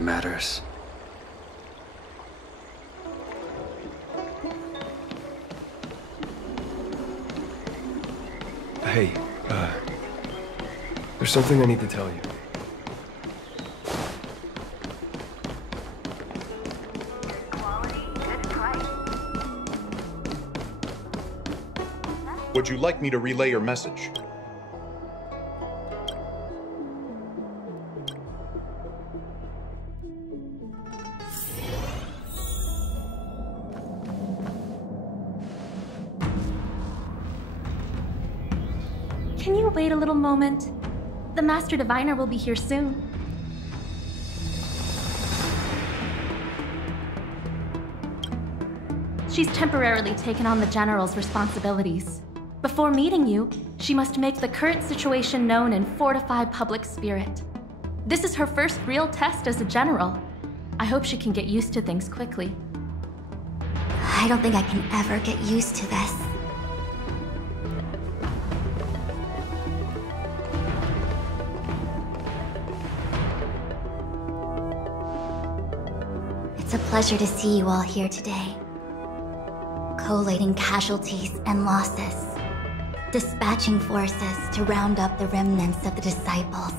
that matters. Hey, there's something I need to tell you. Would you like me to relay your message? Can you wait a little moment? The Master Diviner will be here soon. She's temporarily taken on the General's responsibilities. Before meeting you, she must make the current situation known and fortify public spirit. This is her first real test as a General. I hope she can get used to things quickly. I don't think I can ever get used to this. It's a pleasure to see you all here today. Collating casualties and losses. Dispatching forces to round up the remnants of the disciples.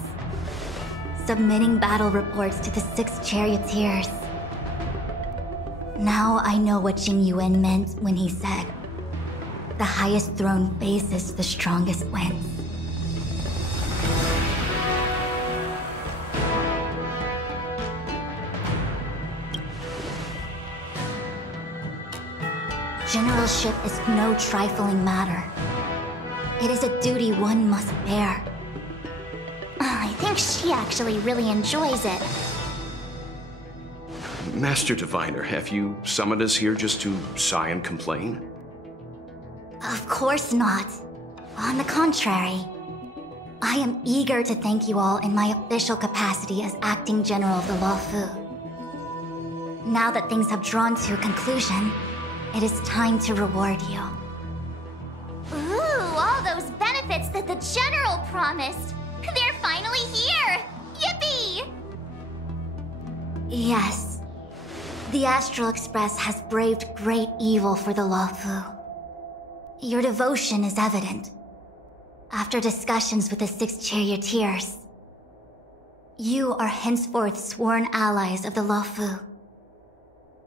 Submitting battle reports to the 6 charioteers. Now I know what Jin Yuan meant when he said, "The highest throne faces the strongest wins." Generalship is no trifling matter. It is a duty one must bear. I think she actually really enjoys it. Master Diviner, have you summoned us here just to sigh and complain? Of course not. On the contrary, I am eager to thank you all in my official capacity as Acting General of the Luofu. Now that things have drawn to a conclusion, it is time to reward you. Ooh, all those benefits that the General promised! They're finally here! Yippee! Yes. The Astral Express has braved great evil for the Luofu. Your devotion is evident. After discussions with the 6 charioteers, you are henceforth sworn allies of the Luofu.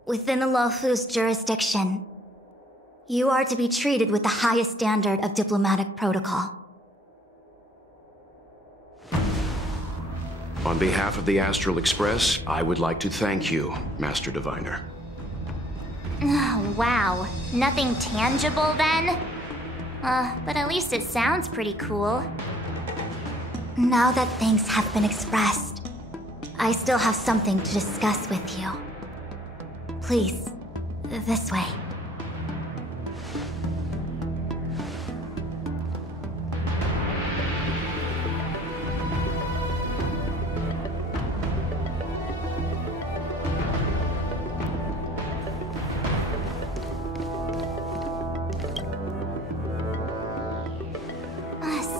Within the Luofu's jurisdiction, you are to be treated with the highest standard of diplomatic protocol. On behalf of the Astral Express, I would like to thank you, Master Diviner. Oh, wow. Nothing tangible then? But at least it sounds pretty cool. Now that things have been expressed, I still have something to discuss with you. Please, this way.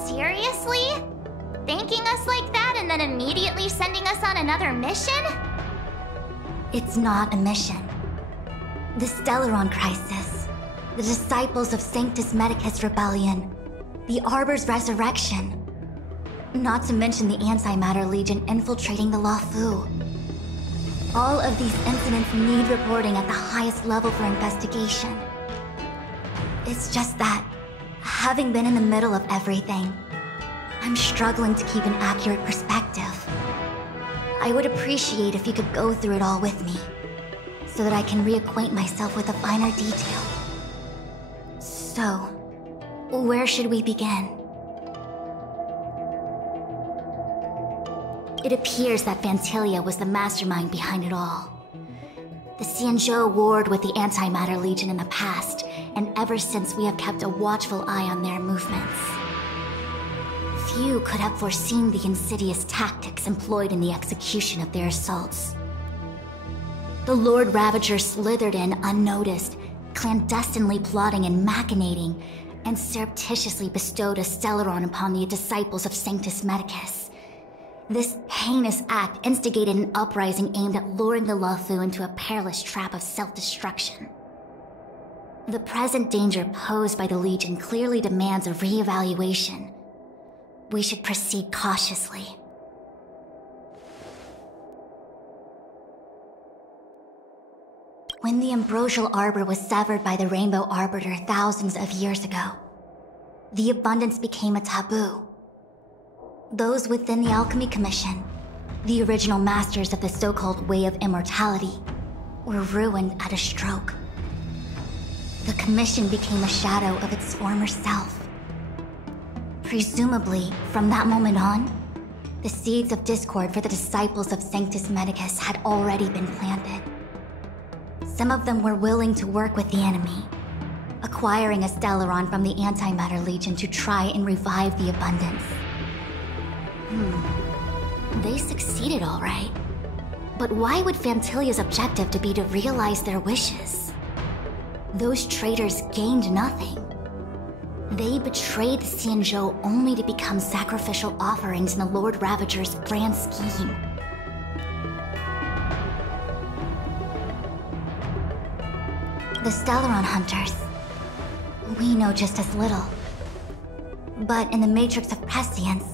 Seriously? Thanking us like that and then immediately sending us on another mission? It's not a mission. The Stellaron Crisis, the Disciples of Sanctus Medicus Rebellion, the Arbor's Resurrection, not to mention the Antimatter Legion infiltrating the Luofu. All of these incidents need reporting at the highest level for investigation. It's just that, having been in the middle of everything, I'm struggling to keep an accurate perspective. I would appreciate if you could go through it all with me, so that I can reacquaint myself with a finer detail. So, where should we begin? It appears that Vantilia was the mastermind behind it all. The Xianzhou warred with the Antimatter Legion in the past, and ever since we have kept a watchful eye on their movements. Few could have foreseen the insidious tactics employed in the execution of their assaults. The Lord Ravager slithered in unnoticed, clandestinely plotting and machinating, and surreptitiously bestowed a Stellaron upon the disciples of Sanctus Medicus. This heinous act instigated an uprising aimed at luring the Luofu into a perilous trap of self-destruction. The present danger posed by the Legion clearly demands a re-evaluation. We should proceed cautiously. When the ambrosial arbor was severed by the Rainbow Arbiter thousands of years ago, the abundance became a taboo. Those within the Alchemy Commission, the original masters of the so-called Way of Immortality, were ruined at a stroke. The Commission became a shadow of its former self. Presumably, from that moment on, the seeds of discord for the disciples of Sanctus Medicus had already been planted. Some of them were willing to work with the enemy, acquiring a Stellaron from the Antimatter Legion to try and revive the abundance. They succeeded all right. But why would Phantilia's objective to be to realize their wishes? Those traitors gained nothing. They betrayed the Xianzhou only to become sacrificial offerings in the Lord Ravager's grand scheme. The Stellaron Hunters. We know just as little. But in the Matrix of Prescience,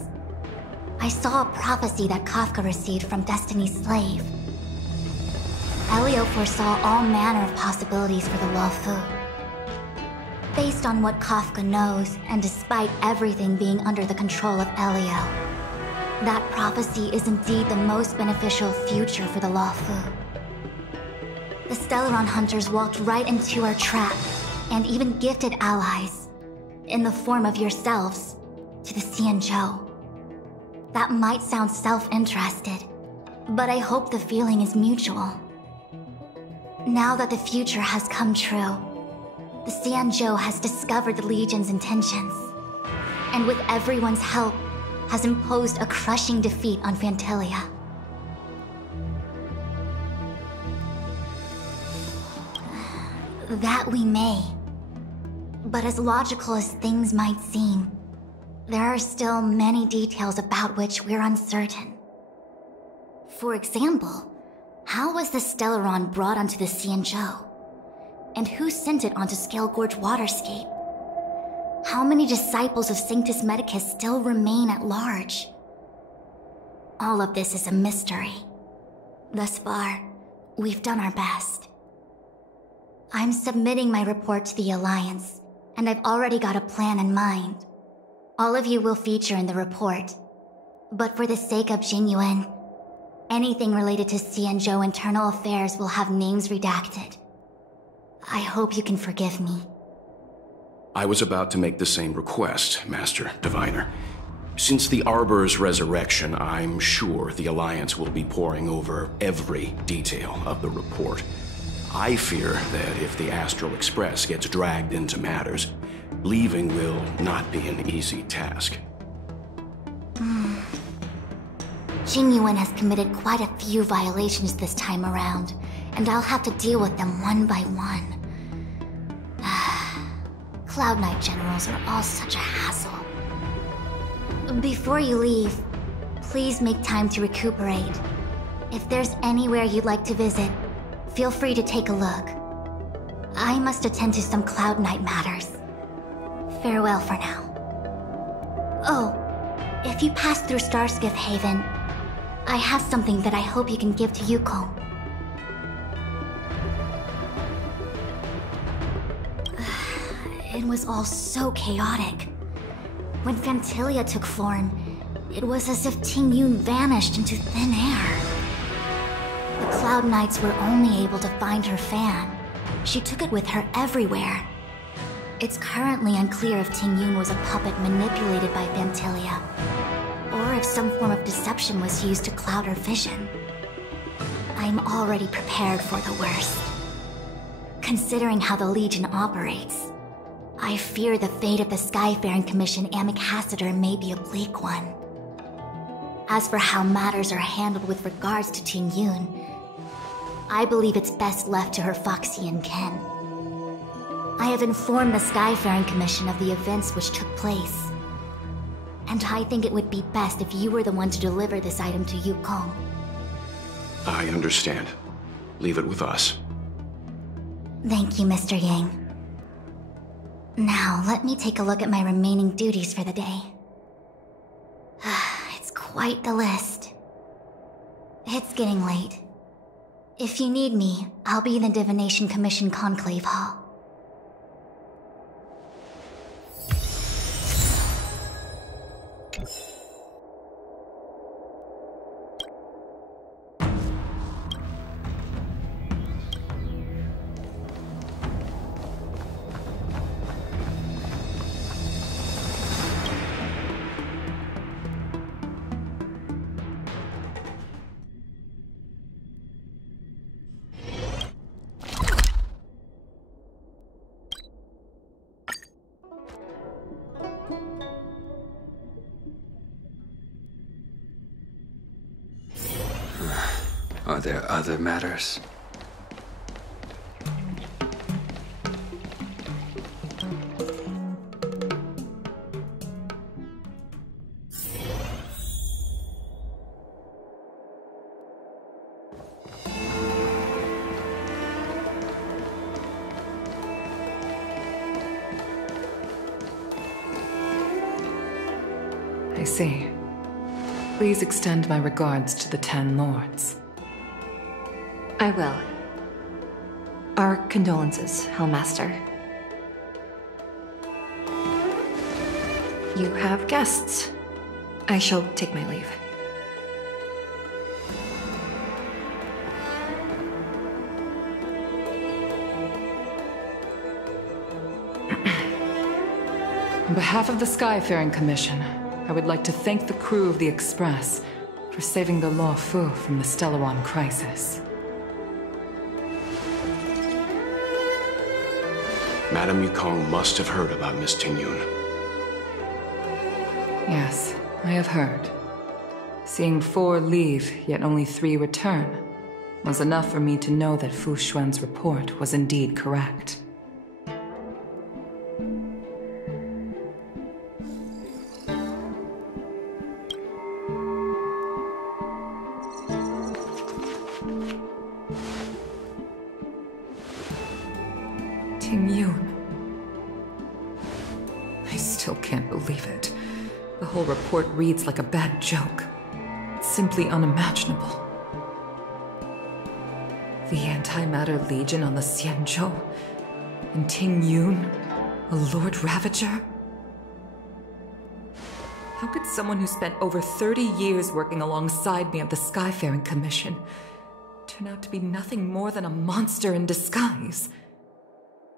I saw a prophecy that Kafka received from Destiny's slave. Elio foresaw all manner of possibilities for the Luofu. Based on what Kafka knows, and despite everything being under the control of Elio, that prophecy is indeed the most beneficial future for the Luofu. The Stellaron Hunters walked right into our trap, and even gifted allies, in the form of yourselves, to the Xianzhou. That might sound self-interested, but I hope the feeling is mutual. Now that the future has come true, the Xianzhou has discovered the Legion's intentions, and with everyone's help, has imposed a crushing defeat on Phantilia. That we may. But as logical as things might seem, there are still many details about which we're uncertain. For example, how was the Stellaron brought onto the Xianzhou? And who sent it onto Scale Gorge Waterscape? How many disciples of Sanctus Medicus still remain at large? All of this is a mystery. Thus far, we've done our best. I'm submitting my report to the Alliance, and I've already got a plan in mind. All of you will feature in the report. But for the sake of Jingyuan, anything related to Xianzhou internal affairs will have names redacted. I hope you can forgive me. I was about to make the same request, Master Diviner. Since the Arbor's resurrection, I'm sure the Alliance will be poring over every detail of the report. I fear that if the Astral Express gets dragged into matters, leaving will not be an easy task. Jingyuan has committed quite a few violations this time around, and I'll have to deal with them one by one. Cloud Knight generals are all such a hassle. Before you leave, please make time to recuperate. If there's anywhere you'd like to visit, feel free to take a look. I must attend to some Cloud Knight matters. Farewell for now. Oh, if you pass through Starskiff Haven, I have something that I hope you can give to Yuko. It was all so chaotic. When Phantilia took form, it was as if Tingyun vanished into thin air. The Cloud Knights were only able to find her fan. She took it with her everywhere. It's currently unclear if Tingyun was a puppet manipulated by Phantilia, or if some form of deception was used to cloud her vision. I'm already prepared for the worst. Considering how the Legion operates, I fear the fate of the Skyfaring Commission Ambassador may be a bleak one. As for how matters are handled with regards to Tingyun, I believe it's best left to her Foxian kin. I have informed the Skyfaring Commission of the events which took place, and I think it would be best if you were the one to deliver this item to Yukong. I understand. Leave it with us. Thank you, Mr. Yang. Now, let me take a look at my remaining duties for the day. It's quite the list. It's getting late. If you need me, I'll be in the Divination Commission Conclave Hall. Are there other matters? I see. Please extend my regards to the 10 Lords. I will. Our condolences, Hellmaster. You have guests. I shall take my leave. On behalf of the Skyfaring Commission, I would like to thank the crew of the Express for saving the Law Fu from the Stellaron crisis. Madame Yukong must have heard about Miss Tingyun. Yes, I have heard. Seeing 4 leave, yet only 3 return, was enough for me to know that Fu Xuan's report was indeed correct. Tingyun. I still can't believe it. The whole report reads like a bad joke. It's simply unimaginable. The Antimatter Legion on the Xianzhou, and Tingyun, a Lord Ravager? How could someone who spent over 30 years working alongside me at the Skyfaring Commission turn out to be nothing more than a monster in disguise?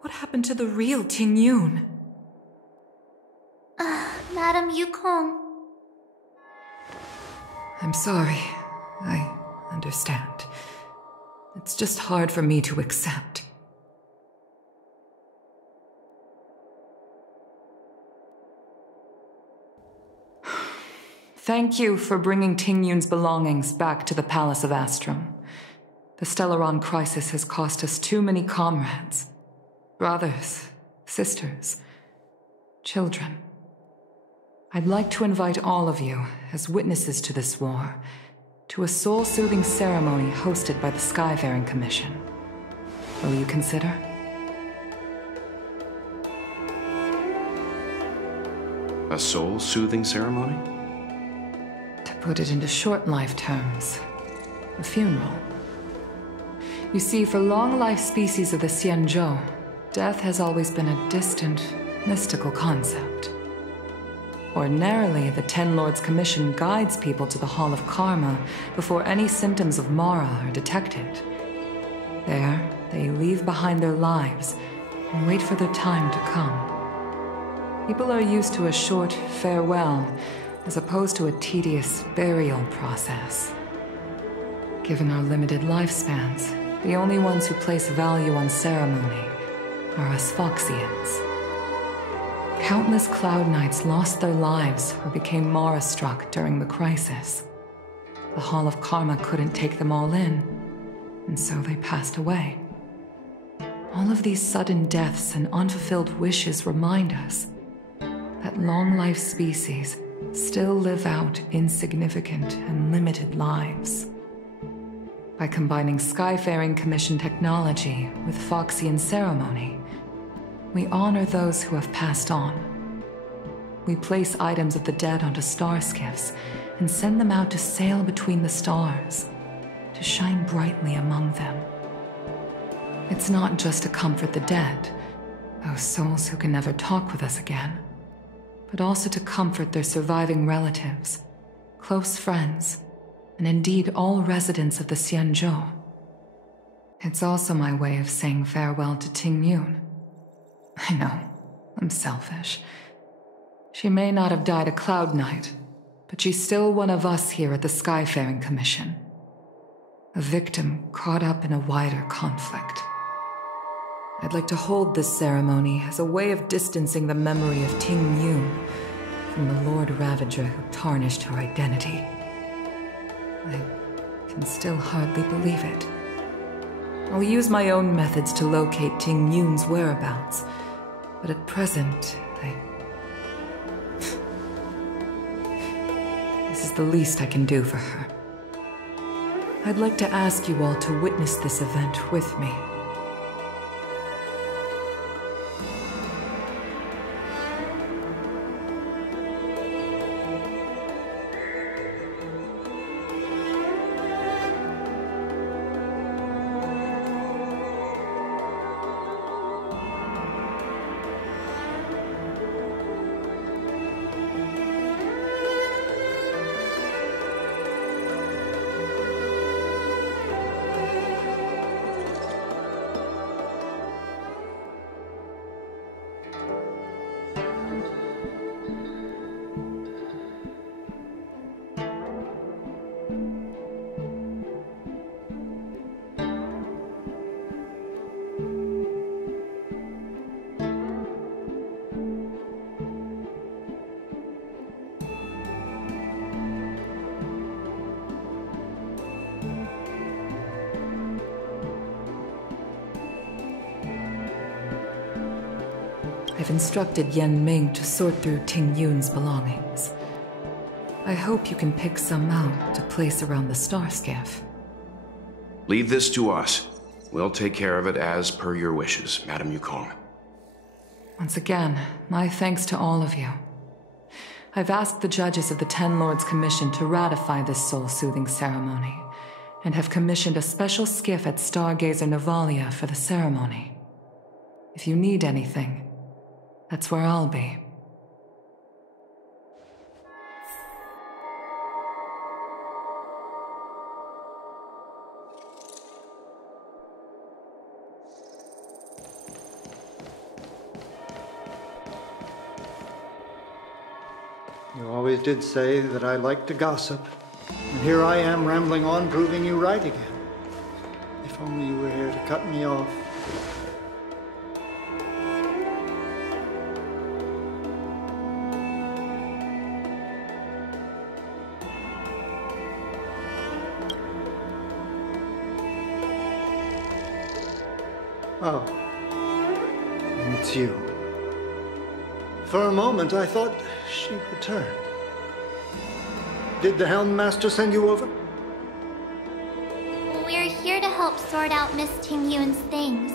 What happened to the real Tingyun? Madame Yukong. I'm sorry. I understand. It's just hard for me to accept. Thank you for bringing Tingyun's belongings back to the Palace of Astrum. The Stellaron crisis has cost us too many comrades. Brothers, sisters, children. I'd like to invite all of you, as witnesses to this war, to a soul-soothing ceremony hosted by the Skyfaring Commission. Will you consider? A soul-soothing ceremony? To put it into short life terms, a funeral. You see, for long-life species of the Xianzhou, death has always been a distant, mystical concept. Ordinarily, the Ten Lords Commission guides people to the Hall of Karma before any symptoms of Mara are detected. There, they leave behind their lives and wait for their time to come. People are used to a short farewell as opposed to a tedious burial process. Given our limited lifespans, the only ones who place value on ceremony are us Foxians. Countless Cloud Knights lost their lives or became Mara-struck during the crisis. The Hall of Karma couldn't take them all in, and so they passed away. All of these sudden deaths and unfulfilled wishes remind us that long-life species still live out insignificant and limited lives. By combining Skyfaring Commission technology with Foxian ceremony, we honor those who have passed on. We place items of the dead onto star skiffs and send them out to sail between the stars, to shine brightly among them. It's not just to comfort the dead, those souls who can never talk with us again, but also to comfort their surviving relatives, close friends, and indeed all residents of the Xianzhou. It's also my way of saying farewell to Ting Yun. I know, I'm selfish. She may not have died a Cloud Knight, but she's still one of us here at the Skyfaring Commission. A victim caught up in a wider conflict. I'd like to hold this ceremony as a way of distancing the memory of Ting Yun from the Lord Ravager who tarnished her identity. I can still hardly believe it. I'll use my own methods to locate Ting Yun's whereabouts, but at present, This is the least I can do for her. I'd like to ask you all to witness this event with me. I've instructed Yen Ming to sort through Ting Yun's belongings. I hope you can pick some out to place around the star skiff. Leave this to us. We'll take care of it as per your wishes, Madame Yukong. Once again, my thanks to all of you. I've asked the judges of the Ten Lords Commission to ratify this soul-soothing ceremony, and have commissioned a special skiff at Stargazer Navalia for the ceremony. If you need anything, that's where I'll be. You always did say that I like to gossip. And here I am rambling on, proving you right again. If only you were here to cut me off. Oh, it's you. For a moment, I thought she'd returned. Did the Helm Master send you over? We're here to help sort out Miss Ting Yun's things.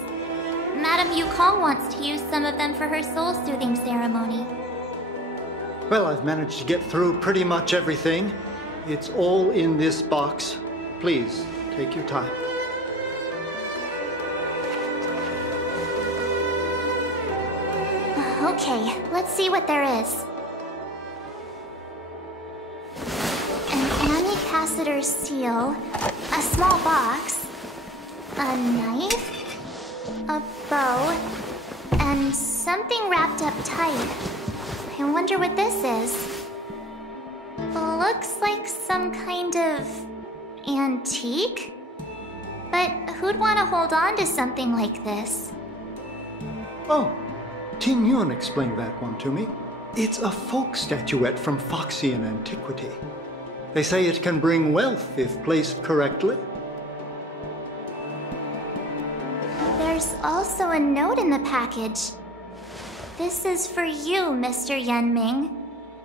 Madame Yukong wants to use some of them for her soul-soothing ceremony. Well, I've managed to get through pretty much everything. It's all in this box. Please, take your time. Okay, let's see what there is. An Amicassator seal, a small box, a knife, a bow, and something wrapped up tight. I wonder what this is. Looks like some kind of antique? But who'd want to hold on to something like this? Oh. Ting Yun explained that one to me. It's a folk statuette from Foxian antiquity. They say it can bring wealth if placed correctly. There's also a note in the package. This is for you, Mr. Yen Ming.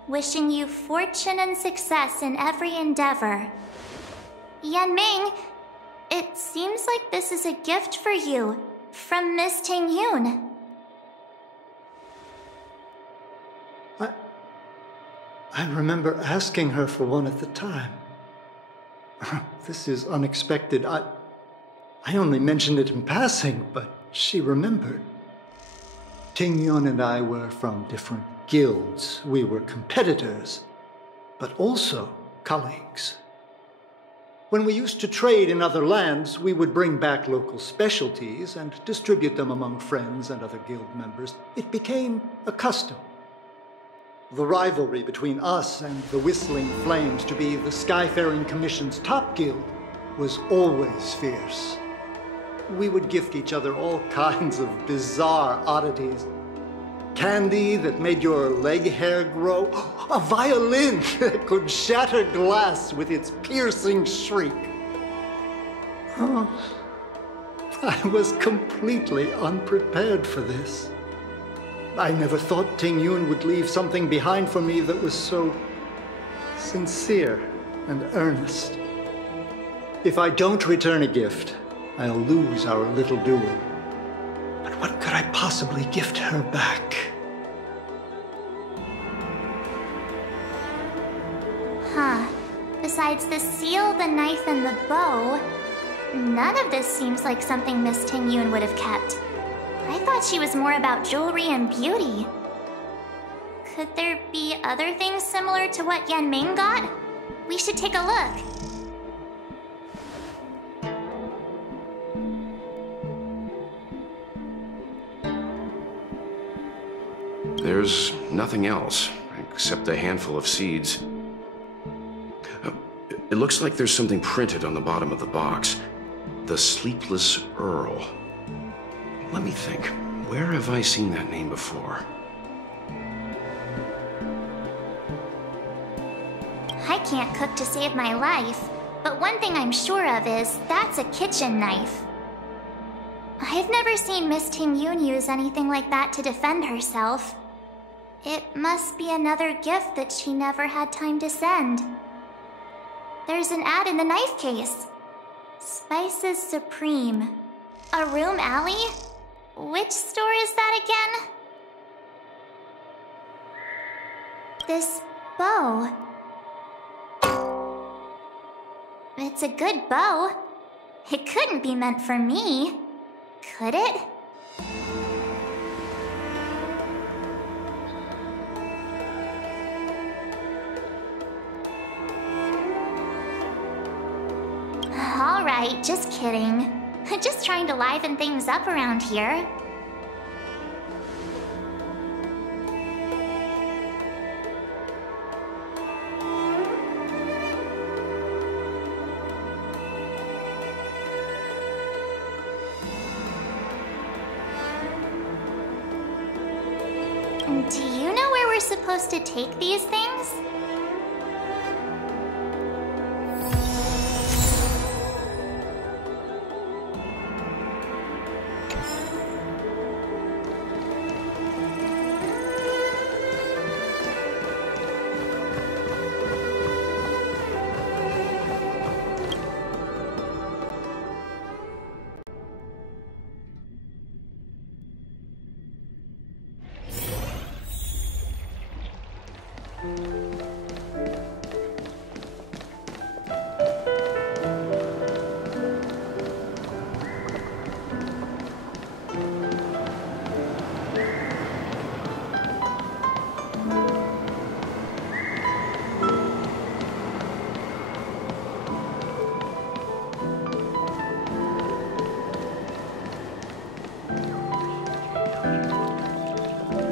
Wishing you fortune and success in every endeavor. Yanming, it seems like this is a gift for you from Miss Ting-Yun. I remember asking her for one at the time. This is unexpected. I only mentioned it in passing, but she remembered. Ting-Yun and I were from different guilds. We were competitors, but also colleagues. When we used to trade in other lands, we would bring back local specialties and distribute them among friends and other guild members. It became a custom. The rivalry between us and the Whistling Flames, to be the Skyfaring Commission's top guild, was always fierce. We would gift each other all kinds of bizarre oddities. Candy that made your leg hair grow. A violin that could shatter glass with its piercing shriek. Oh, I was completely unprepared for this. I never thought Ting-Yun would leave something behind for me that was so sincere and earnest. If I don't return a gift, I'll lose our little duel. But what could I possibly gift her back? Huh. Besides the seal, the knife, and the bow, none of this seems like something Miss Ting-Yun would have kept. I thought she was more about jewelry and beauty. Could there be other things similar to what Yanming got? We should take a look. There's nothing else, except a handful of seeds. It looks like there's something printed on the bottom of the box. The Sleepless Earl. Let me think. Where have I seen that name before? I can't cook to save my life, but one thing I'm sure of is that's a kitchen knife. I've never seen Miss Ting-Yun use anything like that to defend herself. It must be another gift that she never had time to send. There's an ad in the knife case. Spices Supreme. A room alley? Which store is that again? This bow. It's a good bow. It couldn't be meant for me, could it? All right, just kidding. Just trying to liven things up around here. Do you know where we're supposed to take these things?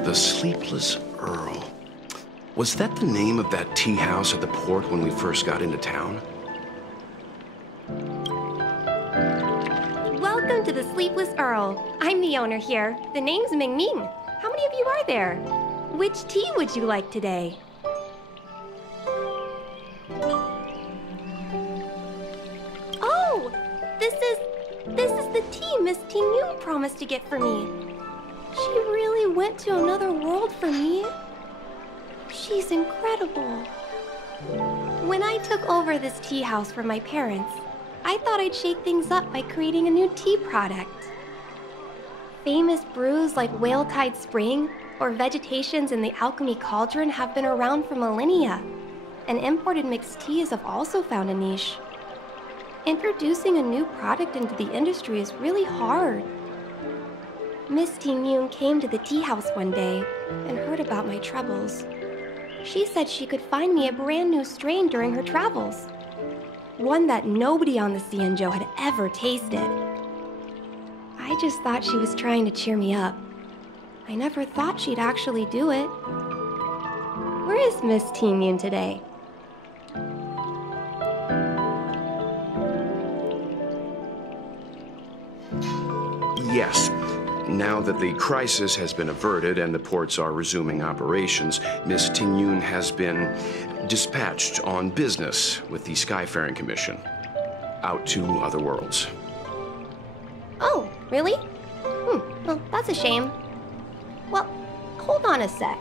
The Sleepless Earl. Was that the name of that tea house at the port when we first got into town? Welcome to the Sleepless Earl. I'm the owner here. The name's Ming Ming. How many of you are there? Which tea would you like today? Oh! This is the tea Miss Ting-Yun promised to get for me. She really went to another world for me. She's incredible. When I took over this tea house from my parents, I thought I'd shake things up by creating a new tea product. Famous brews like Whale Tide Spring or Vegetations in the Alchemy Cauldron have been around for millennia, and imported mixed teas have also found a niche. Introducing a new product into the industry is really hard. Miss Ting Yun came to the tea house one day and heard about my troubles. She said she could find me a brand new strain during her travels. One that nobody on the Xianzhou had ever tasted. I just thought she was trying to cheer me up. I never thought she'd actually do it. Where is Miss Ting Yun today? Yes. Now that the crisis has been averted and the ports are resuming operations, Miss Ting Yun has been dispatched on business with the Skyfaring Commission out to other worlds. Oh, really? Well, that's a shame. Well, hold on a sec.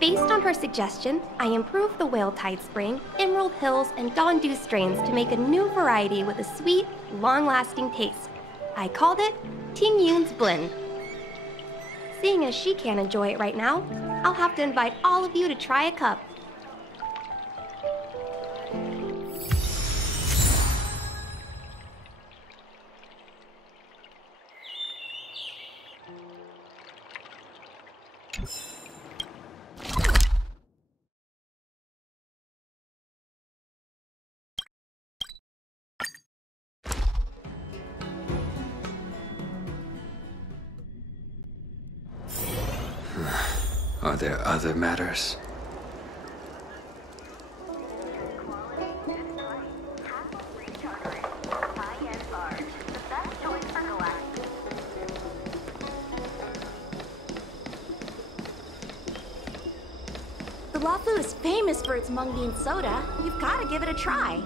Based on her suggestion, I improved the Whale Tide Spring, Emerald Hills, and Dawn Dew strains to make a new variety with a sweet, long-lasting taste. I called it Ting Yun's Blend. Seeing as she can't enjoy it right now, I'll have to invite all of you to try a cup. Are there other matters? The Lafu is famous for its mung bean soda. You've got to give it a try.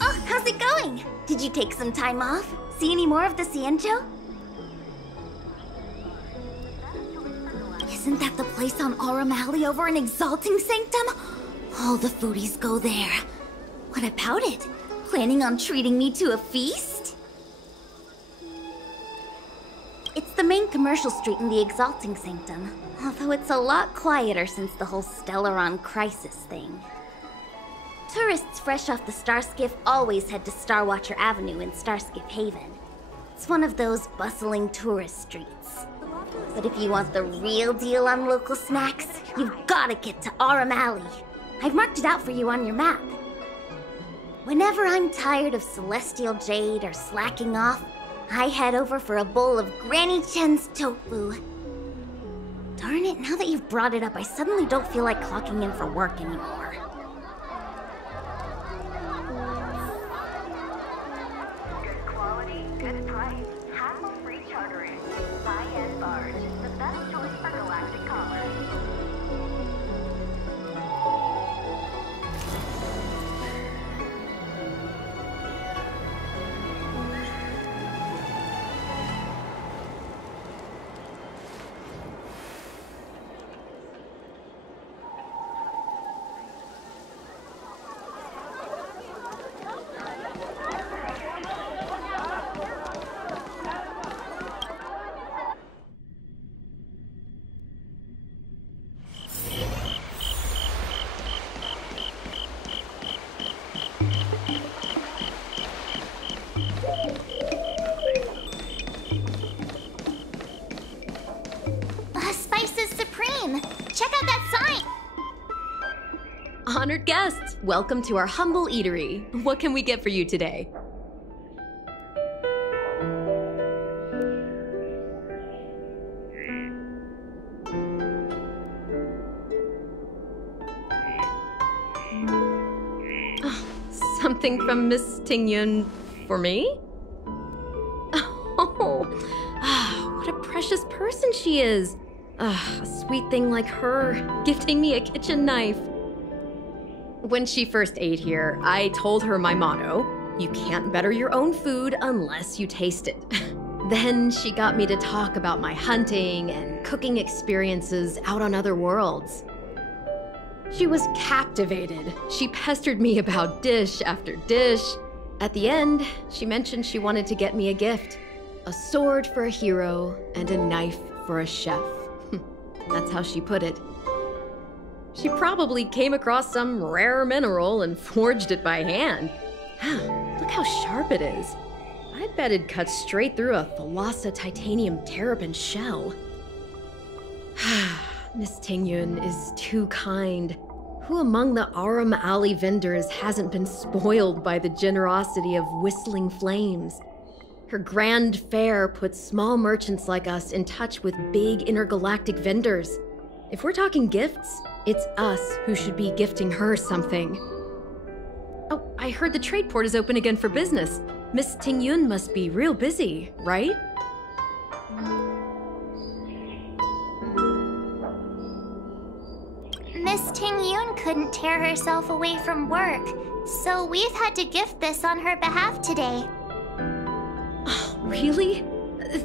Oh, how's it going? Did you take some time off? See any more of the Xianzhou? Isn't that the place on Aurum Alley over in Exalting Sanctum? All the foodies go there. What about it? Planning on treating me to a feast? It's the main commercial street in the Exalting Sanctum, although it's a lot quieter since the whole Stellaron crisis thing. Tourists fresh off the Starskiff always head to Starwatcher Avenue in Starskiff Haven. It's one of those bustling tourist streets. But if you want the real deal on local snacks, you've gotta get to Aurum Alley. I've marked it out for you on your map. Whenever I'm tired of Celestial Jade or slacking off, I head over for a bowl of Granny Chen's tofu. Darn it, now that you've brought it up, I suddenly don't feel like clocking in for work anymore. Good quality, good price. Hassle-free chartering. High-end barge. The best choice for galactic commerce. Spices Supreme! Check out that sign! Honored guests, welcome to our humble eatery. What can we get for you today? Something from Miss Ting Yun for me? person she is. A sweet thing like her, gifting me a kitchen knife. When she first ate here, I told her my motto: you can't better your own food unless you taste it. Then she got me to talk about my hunting and cooking experiences out on other worlds. She was captivated. She pestered me about dish after dish. At the end, she mentioned she wanted to get me a gift. A sword for a hero and a knife for a chef. That's how she put it. She probably came across some rare mineral and forged it by hand. Look how sharp it is. I bet it'd cut straight through a Thalassa titanium terrapin shell. Miss Tingyun is too kind. Who among the Aram Alley vendors hasn't been spoiled by the generosity of whistling flames? Her grand fare puts small merchants like us in touch with big intergalactic vendors. If we're talking gifts, it's us who should be gifting her something. Oh, I heard the trade port is open again for business. Miss Tingyun must be real busy, right? Miss Tingyun couldn't tear herself away from work, so we've had to gift this on her behalf today. Oh, really?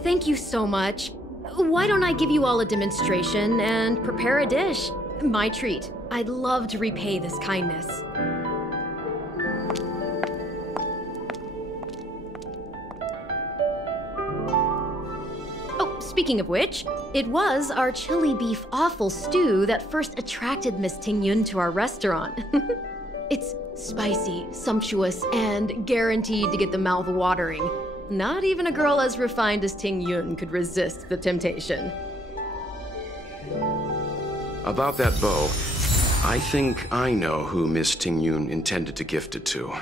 Thank you so much. Why don't I give you all a demonstration and prepare a dish? My treat. I'd love to repay this kindness. Speaking of which, it was our chili beef offal stew that first attracted Miss Tingyun to our restaurant. It's spicy, sumptuous, and guaranteed to get the mouth watering. Not even a girl as refined as Tingyun could resist the temptation. About that bow, I think I know who Miss Tingyun intended to gift it to.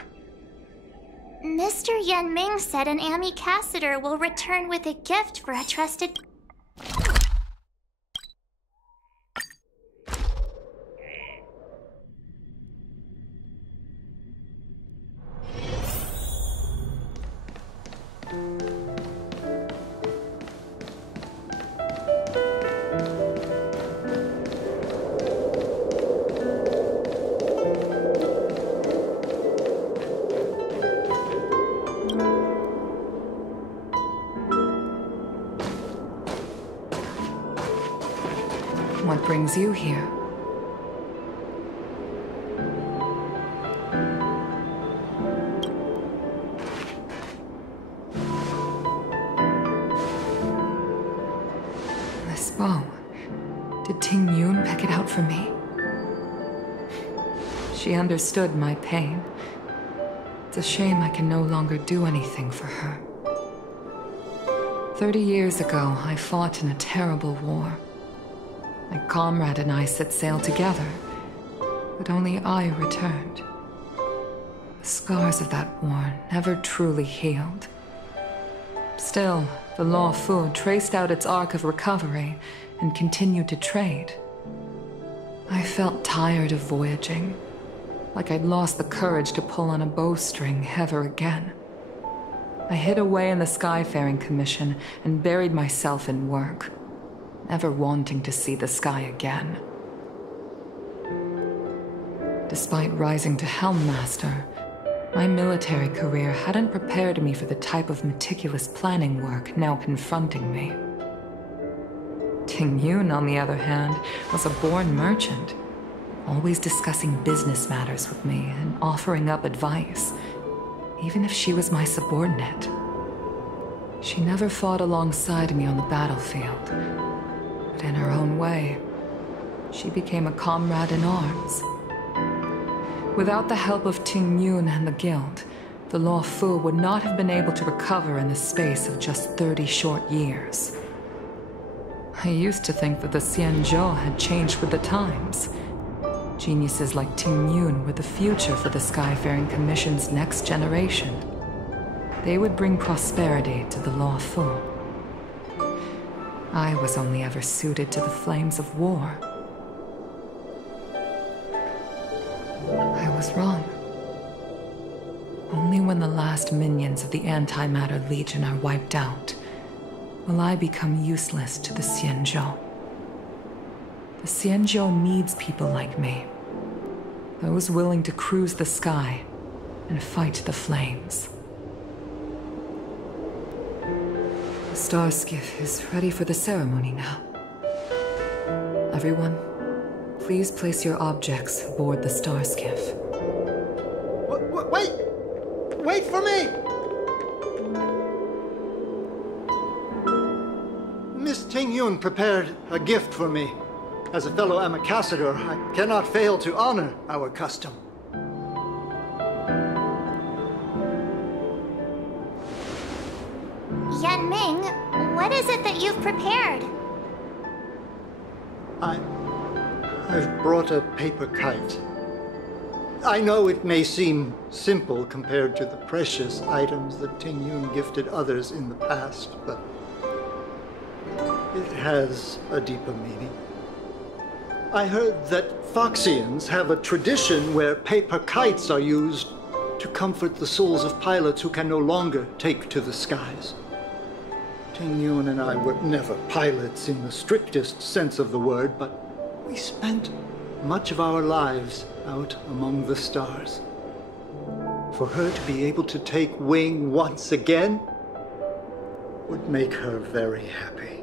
Mr. Yan Ming said an ambassador will return with a gift for a trusted... What brings you here? This bow. Did Tingyun pick it out for me? She understood my pain. It's a shame I can no longer do anything for her. 30 years ago, I fought in a terrible war. My comrade and I set sail together, but only I returned. The scars of that war never truly healed. Still, the Law Fu traced out its arc of recovery and continued to trade. I felt tired of voyaging, like I'd lost the courage to pull on a bowstring ever again. I hid away in the Skyfaring Commission and buried myself in work, never wanting to see the sky again. Despite rising to Helm Master, my military career hadn't prepared me for the type of meticulous planning work now confronting me. Tingyun, on the other hand, was a born merchant, always discussing business matters with me and offering up advice, even if she was my subordinate. She never fought alongside me on the battlefield, but in her own way, she became a comrade in arms. Without the help of Tingyun and the Guild, the Law Fu would not have been able to recover in the space of just 30 short years. I used to think that the Xianzhou had changed with the times. Geniuses like Tingyun were the future for the Skyfaring Commission's next generation. They would bring prosperity to the Law Fu. I was only ever suited to the flames of war. I was wrong. Only when the last minions of the Antimatter Legion are wiped out will I become useless to the Xianzhou. The Xianzhou needs people like me. Those willing to cruise the sky and fight the flames. The star skiff is ready for the ceremony now. Everyone, please place your objects aboard the star skiff. Wait! Wait for me! Miss Tingyun prepared a gift for me. As a fellow ambassador, I cannot fail to honor our custom. Yan Ming, what is it that you've prepared? I've brought a paper kite. I know it may seem simple compared to the precious items that Tingyun gifted others in the past, but it has a deeper meaning. I heard that Foxians have a tradition where paper kites are used to comfort the souls of pilots who can no longer take to the skies. Tingyun and I were never pilots in the strictest sense of the word, but we spent much of our lives out among the stars. For her to be able to take wing once again would make her very happy.